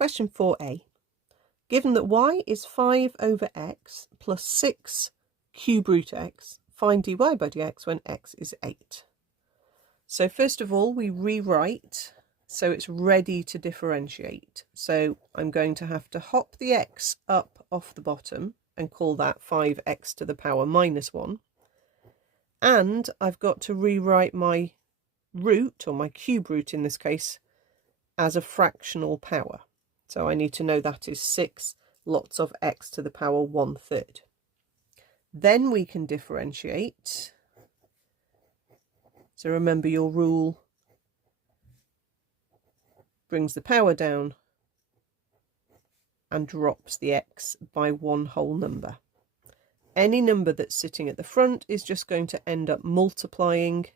Question 4a. Given that y is 5 over x plus 6 cube root x, find dy by dx when x is 8. So first of all, we rewrite so it's ready to differentiate. So I'm going to have to hop the x up off the bottom and call that 5x to the power minus 1. And I've got to rewrite my root, or my cube root in this case, as a fractional power. So I need to know that is 6 lots of x to the power 1/3. Then we can differentiate. So remember, your rule brings the power down and drops the x by one whole number. Any number that's sitting at the front is just going to end up multiplying,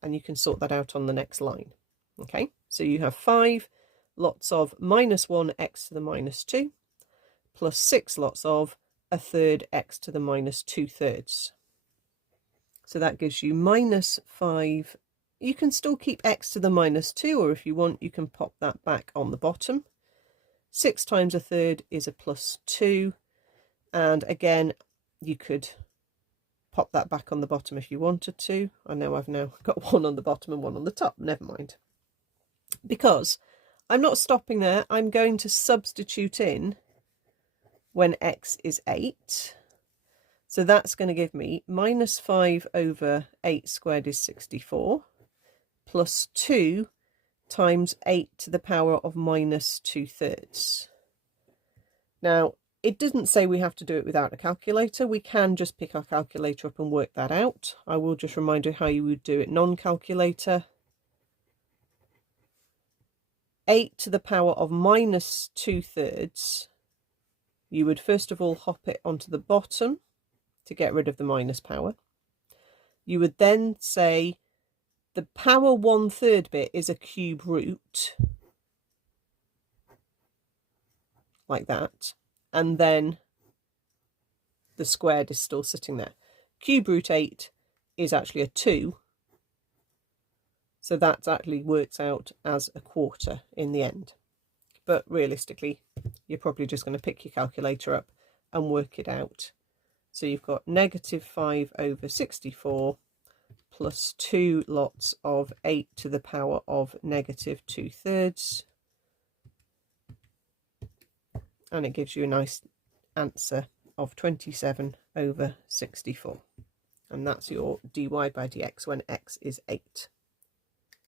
and you can sort that out on the next line. Okay, so you have 5 lots of minus 1 x to the minus 2 plus 6 lots of 1/3 x to the minus 2/3. So that gives you minus 5. You can still keep x to the minus 2, or if you want, you can pop that back on the bottom. 6 times 1/3 is a plus 2. And again, you could pop that back on the bottom if you wanted to. I know I've now got one on the bottom and one on the top. Never mind. Because I'm not stopping there. I'm going to substitute in when x is 8. So that's going to give me minus 5 over 8 squared is 64, plus 2 times 8 to the power of minus 2/3. Now, it doesn't say we have to do it without a calculator. We can just pick our calculator up and work that out. I will just remind you how you would do it non-calculator. 8 to the power of minus 2/3, you would first of all hop it onto the bottom to get rid of the minus power. You would then say the power 1/3 bit is a cube root, like that, and then the squared is still sitting there. Cube root 8 is actually a 2, so that actually works out as a quarter in the end. But realistically, you're probably just going to pick your calculator up and work it out. So you've got negative 5 over 64 plus 2 lots of 8 to the power of negative 2/3. And it gives you a nice answer of 27 over 64. And that's your dy by dx when x is 8.